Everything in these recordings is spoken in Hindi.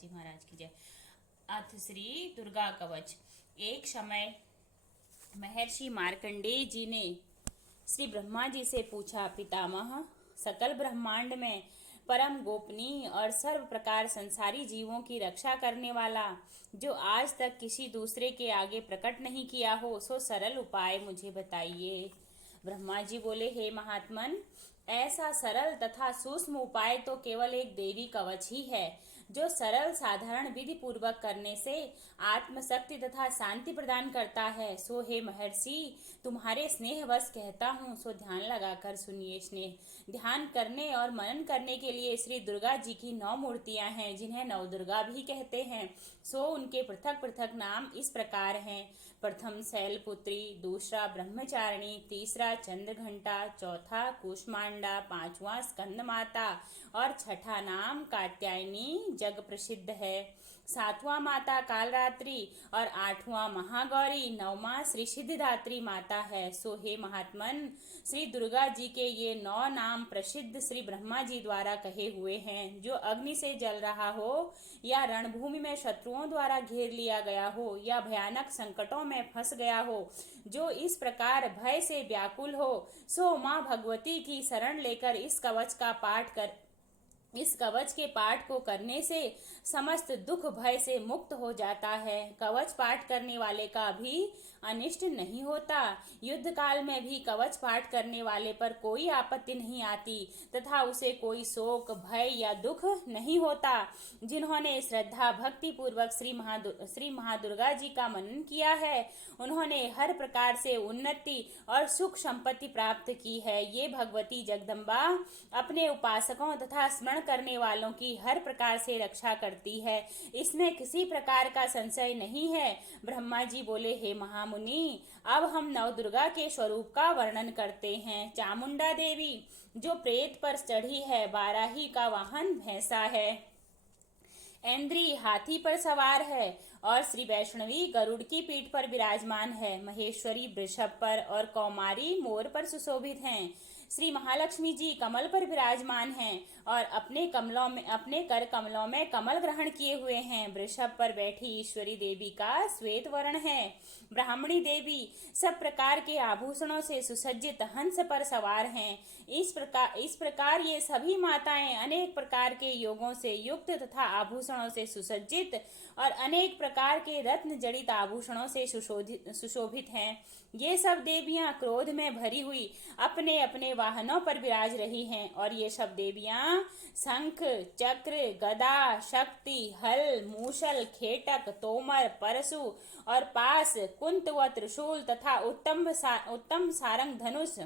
जी महाराज की जय। अथ श्री दुर्गा कवच। एक समय महर्षि मार्कंडेय जी ने श्री ब्रह्मा जी से पूछा, पितामह, सकल ब्रह्मांड में परम गोपनीय और सर्व प्रकार संसारी जीवों की रक्षा करने वाला, जो आज तक किसी दूसरे के आगे प्रकट नहीं किया हो, सो सरल उपाय मुझे बताइए। ब्रह्मा जी बोले, हे महात्मन, ऐसा सरल तथा सूक्ष्म उपाय तो केवल एक देवी कवच ही है, जो सरल साधारण विधि पूर्वक करने से आत्मशक्ति तथा शांति प्रदान करता है। सो हे महर्षि, तुम्हारे स्नेहवश कहता हूँ, सो ध्यान लगाकर सुनिए। स्नेह ध्यान करने और मनन करने के लिए श्री दुर्गा जी की 9 मूर्तियां हैं, जिन्हें नवदुर्गा भी कहते हैं। सो उनके पृथक पृथक नाम इस प्रकार हैं। प्रथम शैलपुत्री, दूसरा ब्रह्मचारिणी, तीसरा चंद्रघंटा, चौथा कूष्मांडा, पांचवा स्कंद माता और छठा नाम कात्यायनी जग प्रसिद्ध है। सातवां माता कालरात्रि और आठवां महागौरी, नौवां श्री सिद्धिदात्री माता है। सो हे महात्मन, श्री दुर्गा जी के ये 9 नाम प्रसिद्ध श्री ब्रह्मा जी द्वारा कहे हुए हैं। जो अग्नि से जल रहा हो, या रणभूमि में शत्रुओं द्वारा घेर लिया गया हो, या भयानक संकटों में फंस गया हो, जो इस प्रकार भय से व्याकुल हो, सो माँ भगवती की शरण लेकर इस कवच के पाठ को करने से समस्त दुख भय से मुक्त हो जाता है। कवच पाठ करने वाले का भी अनिष्ट नहीं होता। युद्ध काल में भी कवच पाठ करने वाले पर कोई आपत्ति नहीं आती तथा उसे कोई शोक, भय या दुख नहीं होता। जिन्होंने श्रद्धा भक्ति पूर्वक श्री महादुर्गा जी का मनन किया है, उन्होंने हर प्रकार से उन्नति और सुख संपत्ति प्राप्त की है। ये भगवती जगदम्बा अपने उपासकों तथा स्मरण करने वालों की हर प्रकार से रक्षा करती है, इसमें किसी प्रकार का संशय नहीं है। ब्रह्मा जी बोले, हे महामुनि, अब हम नवदुर्गा के स्वरूप का वर्णन करते हैं। चामुंडा देवी जो प्रेत पर चढ़ी है, बाराही का वाहन भैंसा है, ऐन्द्री हाथी पर सवार है और श्री वैष्णवी गरुड़ की पीठ पर विराजमान है। महेश्वरी वृषभ पर और कौमारी मोर पर सुशोभित हैं। श्री महालक्ष्मी जी कमल पर विराजमान हैं और अपने कर कमलों में कमल ग्रहण किए हुए हैं। वृषभ पर बैठी ईश्वरी देवी का श्वेत वर्ण है। ब्राह्मणी देवी सब प्रकार के आभूषणों से सुसज्जित हंस पर सवार हैं। इस प्रकार ये सभी माताएं अनेक प्रकार के योगों से युक्त तथा आभूषणों से सुसज्जित और अनेक प्रकार के रत्न जड़ित आभूषणों से सुशोभित हैं। ये सब देवियां क्रोध में भरी हुई अपने अपने वाहनों पर विराज रही हैं और ये सब देवियां शंख, चक्र, गदा, शक्ति, हल, मूसल, खेटक, तोमर, परशु और पास, कुंत व त्रिशूल तथा उत्तम सारंग धनुष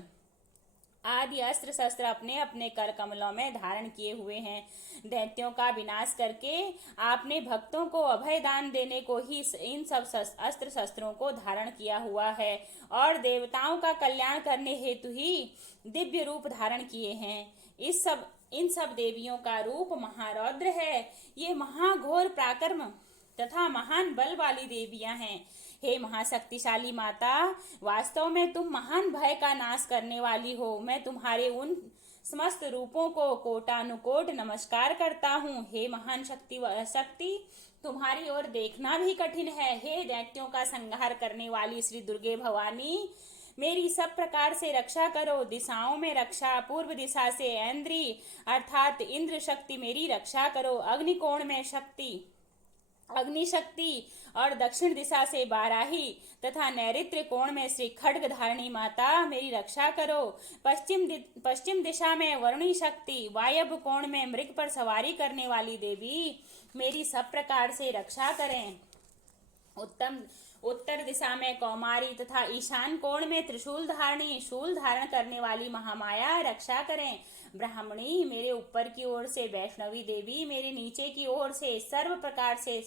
आदि अस्त्र शस्त्र अपने अपने कर कमलों में धारण किए हुए हैं। दैत्यों का विनाश करके आपने भक्तों को अभय दान देने को ही इन सब अस्त्र शस्त्रों को धारण किया हुआ है और देवताओं का कल्याण करने हेतु ही दिव्य रूप धारण किए हैं। इन सब देवियों का रूप महारौद्र है। ये महाघोर पराक्रम तथा महान बल वाली देवियां हैं। हे महाशक्तिशाली माता, वास्तव में तुम महान भय का नाश करने वाली हो। मैं तुम्हारे उन समस्त रूपों को कोटानुकोट नमस्कार करता हूँ। हे महान शक्ति, तुम्हारी ओर देखना भी कठिन है। हे दैत्यों का संहार करने वाली श्री दुर्गे भवानी, मेरी सब प्रकार से रक्षा करो। दिशाओं में रक्षा, पूर्व दिशा से ऐन्द्री अर्थात इंद्र शक्ति मेरी रक्षा करो। अग्निकोण में अग्नि शक्ति और दक्षिण दिशा से बाराही तथा नैऋत्य कोण में श्री खड्ग धारणी माता मेरी रक्षा करो। पश्चिम दिशा में वरुणी शक्ति, वायव्य कोण में मृग पर सवारी करने वाली देवी मेरी सब प्रकार से रक्षा करें। उत्तर दिशा में कौमारी तथा ईशान कोण में त्रिशूल धारणी शूल धारण करने वाली महामाया रक्षा करें। ब्राह्मणी मेरे ऊपर की ओर से, वैष्णवी देवी मेरे नीचे की ओर से सर्व प्रकार से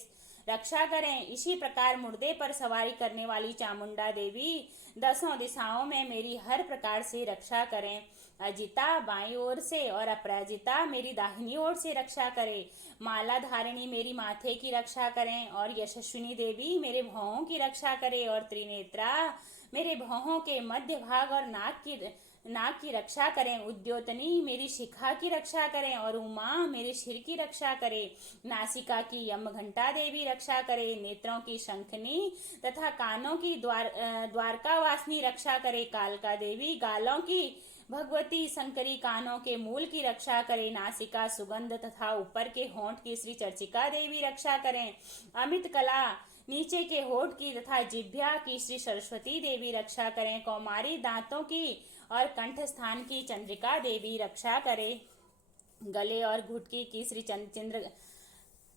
रक्षा करें। इसी प्रकार मुर्दे पर सवारी करने वाली चामुंडा देवी 10 दिशाओं में मेरी हर प्रकार से रक्षा करें। अजिता बाईं ओर से और अपराजिता मेरी दाहिनी ओर से रक्षा करे। माला धारिणी मेरी माथे की रक्षा करें और यशस्विनी देवी मेरे भौहों की रक्षा करे और त्रिनेत्रा मेरे भौहों के मध्य भाग और नाक नाक की रक्षा करें। उद्योतनी मेरी शिखा की रक्षा करें और उमा मेरे सिर की रक्षा करे। नासिका की यमघंटा देवी रक्षा करे। नेत्रों की शंखनी तथा कानों की द्वारका वासिनी रक्षा करे। कालका देवी गालों की भगवती शंकरी कानों के मूल की रक्षा करें। नासिका सुगंध तथा ऊपर के होंठ की श्री चर्चिका देवी रक्षा करें। अमित कला नीचे के होठ की तथा जिह्वा की श्री सरस्वती देवी रक्षा करें। कौमारी दांतों की और कंठ स्थान की चंद्रिका देवी रक्षा करे। गले और घुटकी की श्री चंद्र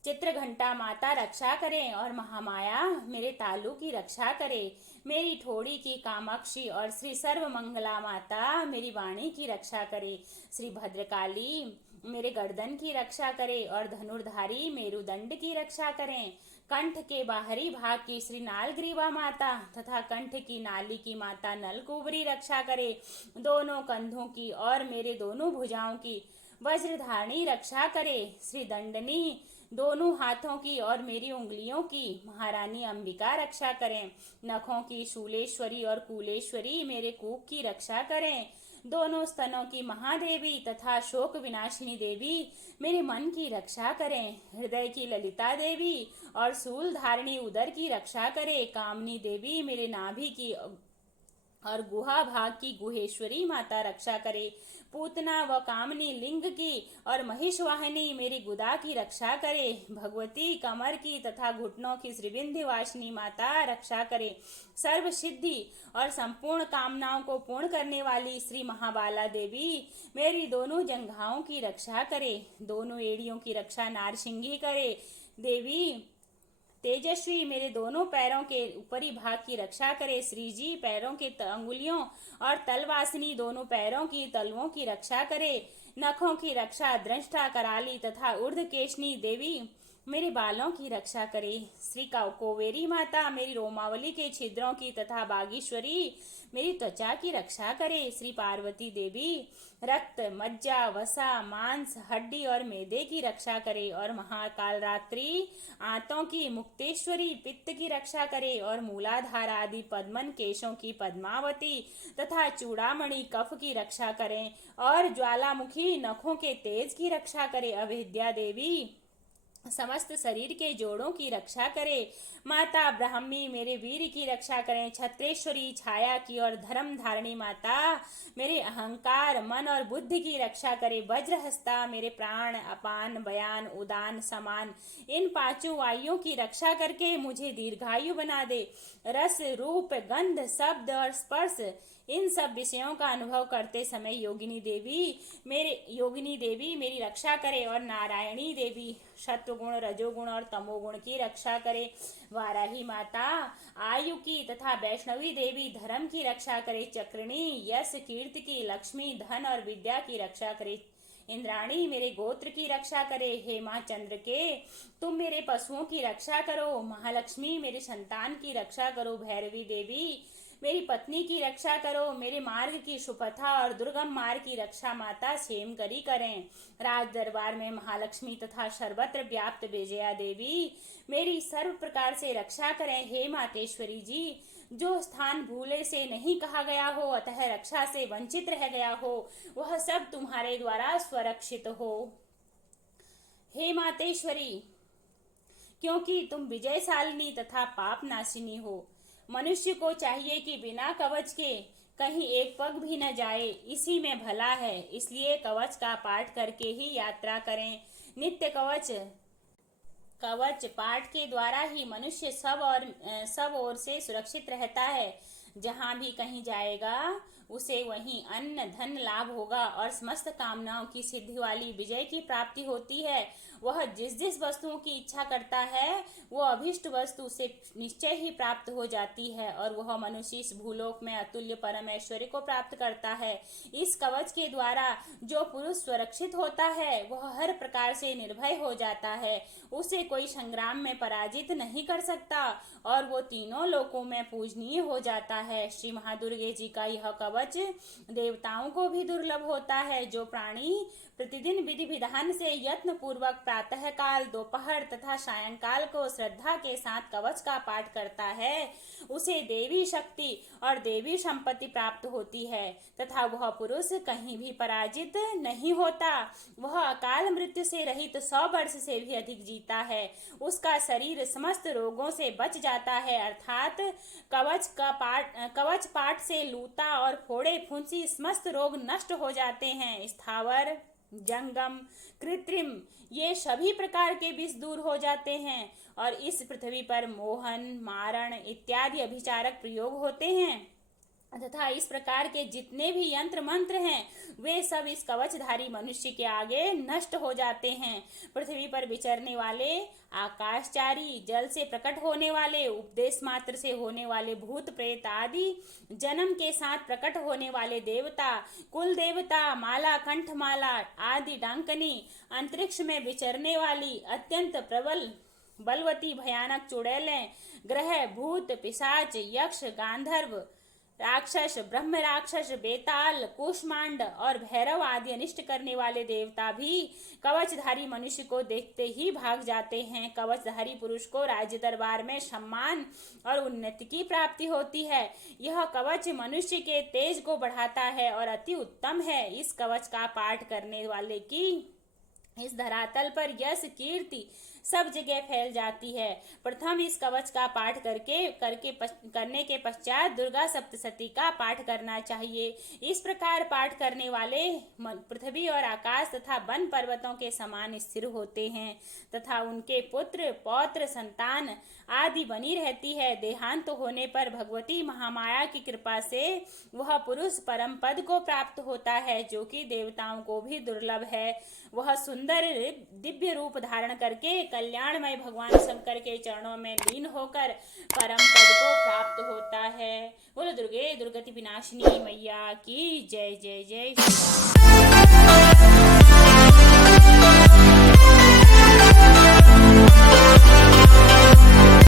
चित्रघंटा माता रक्षा करें और महामाया मेरे तालु की रक्षा करे। मेरी ठोड़ी की कामाक्षी और श्री सर्वमंगला माता मेरी वाणी की रक्षा करे। श्री भद्रकाली मेरे गर्दन की रक्षा करे और धनुर्धारी मेरुदंड की रक्षा करें। कंठ के बाहरी भाग की श्री नालग्रीवा माता तथा कंठ की नाली की माता नलकुबरी रक्षा करे। दोनों कंधों की और मेरे दोनों भुजाओं की वज्रधारणी रक्षा करे। श्री दंडनी दोनों हाथों की और मेरी उंगलियों की महारानी अंबिका रक्षा करें। नखों की शूलेश्वरी और कूलेश्वरी मेरे कूप की रक्षा करें। दोनों स्तनों की महादेवी तथा शोक विनाशिनी देवी मेरे मन की रक्षा करें। हृदय की ललिता देवी और शूल धारिणी उदर की रक्षा करे। कामनी देवी मेरे नाभि की और गुहा भाग की गुहेश्वरी माता रक्षा करे। पूतना व कामनी लिंग की और महिषवाहिनी मेरी गुदा की रक्षा करे। भगवती कमर की तथा घुटनों की श्री विंध्यवासिनी माता रक्षा करे। सर्व सिद्धि और संपूर्ण कामनाओं को पूर्ण करने वाली श्री महाबाला देवी मेरी दोनों जंघाओं की रक्षा करे। दोनों एड़ियों की रक्षा नारसिंगी करे। देवी तेजस्वी मेरे दोनों पैरों के ऊपरी भाग की रक्षा करे। श्री जी पैरों के अंगुलियों और तलवासिनी दोनों पैरों की तलवों की रक्षा करे। नखों की रक्षा दृष्टा कराली तथा ऊर्ध्वकेशनी देवी मेरे बालों की रक्षा करे। श्री कोवेरी माता मेरी रोमावली के छिद्रों की तथा बागीश्वरी मेरी त्वचा की रक्षा करे। श्री पार्वती देवी रक्त मज्जा वसा मांस हड्डी और मैदे की रक्षा करे और महाकाल रात्रि आंतों की मुक्तेश्वरी पित्त की रक्षा करे और मूलाधार आदि पद्मन केशों की पद्मावती तथा चूड़ामणि कफ की रक्षा करें और ज्वालामुखी नखों के तेज की रक्षा करे। अविद्या देवी समस्त शरीर के जोड़ों की रक्षा करे। माता ब्राह्मी मेरे वीर की रक्षा करें। छत्रेश्वरी छाया की और धर्म धारणी माता मेरे अहंकार मन और बुद्धि की रक्षा करे। वज्रहस्ता मेरे प्राण अपान बयान उदान समान इन पांचों वायुओं की रक्षा करके मुझे दीर्घायु बना दे। रस रूप गंध शब्द और स्पर्श इन सब विषयों का अनुभव करते समय योगिनी देवी मेरी रक्षा करे और नारायणी देवी सत्वगुण रजोगुण और तमोगुण की रक्षा करे। वाराही माता आयु की तथा वैष्णवी देवी धर्म की रक्षा करे। चक्रिणी यश कीर्ति की लक्ष्मी धन और विद्या की रक्षा करे। इंद्राणी मेरे गोत्र की रक्षा करे। हे माँ चंद्र के तुम मेरे पशुओं की रक्षा करो। महालक्ष्मी मेरे संतान की रक्षा करो। भैरवी देवी मेरी पत्नी की रक्षा करो। मेरे मार्ग की सुपथा और दुर्गम मार्ग की रक्षा माता क्षेम करी करें। राज दरबार में महालक्ष्मी तथा सर्वत्र व्याप्त विजया देवी मेरी सर्व प्रकार से रक्षा करें। हे मातेश्वरी जी जो स्थान भूले से नहीं कहा गया हो अतः रक्षा से वंचित रह गया हो वह सब तुम्हारे द्वारा स्वरक्षित हो। हे मातेश्वरी क्योंकि तुम विजयशालिनी तथा पाप नाशिनी हो। मनुष्य को चाहिए कि बिना कवच के कहीं एक पग भी न जाए, इसी में भला है। इसलिए कवच का पाठ करके ही यात्रा करें। नित्य कवच पाठ के द्वारा ही मनुष्य सब ओर से सुरक्षित रहता है। जहाँ भी कहीं जाएगा उसे वहीं अन्न धन लाभ होगा और समस्त कामनाओं की सिद्धि वाली विजय की प्राप्ति होती है। वह जिस जिस वस्तुओं की इच्छा करता है वो अभिष्ट वस्तु उसे निश्चय ही प्राप्त हो जाती है और वह मनुष्य इस भूलोक में अतुल्य परम ऐश्वर्य को प्राप्त करता है। इस कवच के द्वारा जो पुरुष सुरक्षित होता है वह हर प्रकार से निर्भय हो जाता है। उसे कोई संग्राम में पराजित नहीं कर सकता और वो तीनों लोकों में पूजनीय हो जाता है। श्री महादुर्गे जी का यह कवच कवच देवताओं को भी दुर्लभ होता है। जो प्राणी प्रतिदिन विधि विधान से यत्न पूर्वक प्रातः काल, दोपहर तथा सायंकाल को श्रद्धा के साथ कवच का पाठ करता है, उसे देवी शक्ति और देवी संपत्ति प्राप्त होती है तथा वह पुरुष कहीं भी पराजित नहीं होता। वह अकाल मृत्यु से रहित 100 वर्ष से भी अधिक जीता है। उसका शरीर समस्त रोगों से बच जाता है, अर्थात कवच पाठ से लूता और फोड़े फुंसी समस्त रोग नष्ट हो जाते हैं। स्थावर, जंगम, कृत्रिम ये सभी प्रकार के विष दूर हो जाते हैं और इस पृथ्वी पर मोहन, मारण इत्यादि अभिचारक प्रयोग होते हैं तथा इस प्रकार के जितने भी यंत्र मंत्र हैं वे सब इस कवचधारी मनुष्य के आगे नष्ट हो जाते हैं। पृथ्वी पर विचरने वाले आकाशचारी, जल से प्रकट होने वाले, उपदेश मात्र से होने वाले भूत प्रेत आदि, जन्म के साथ प्रकट होने वाले देवता, कुल देवता, माला कंठमाला आदि डांकनी, अंतरिक्ष में विचरने वाली अत्यंत प्रबल बलवती भयानक चुड़ैलें, ग्रह, भूत, पिशाच, यक्ष, गांधर्व, राक्षस, ब्रह्म राक्षस, बेताल, कूष्मांड और भैरव आदि अनिष्ट करने वाले देवता भी कवचधारी मनुष्य को देखते ही भाग जाते हैं। कवचधारी पुरुष को राज्य दरबार में सम्मान और उन्नति की प्राप्ति होती है। यह कवच मनुष्य के तेज को बढ़ाता है और अति उत्तम है। इस कवच का पाठ करने वाले की इस धरातल पर यश कीर्ति सब जगह फैल जाती है। प्रथम इस कवच का पाठ करने के पश्चात दुर्गा सप्तशती का पाठ करना चाहिए। इस प्रकार पाठ करने वाले पृथ्वी और आकाश तथा वन पर्वतों के समान स्थिर होते हैं तथा उनके पुत्र पौत्र संतान आदि बनी रहती है। देहांत होने पर भगवती महामाया की कृपा से वह पुरुष परम पद को प्राप्त होता है, जो कि देवताओं को भी दुर्लभ है। वह सुंदर दिव्य रूप धारण करके कल्याणमय भगवान शंकर के चरणों में लीन होकर परम पद को प्राप्त होता है। बोलो दुर्गे दुर्गति विनाशिनी मैया की जय। जय जय श्री राम।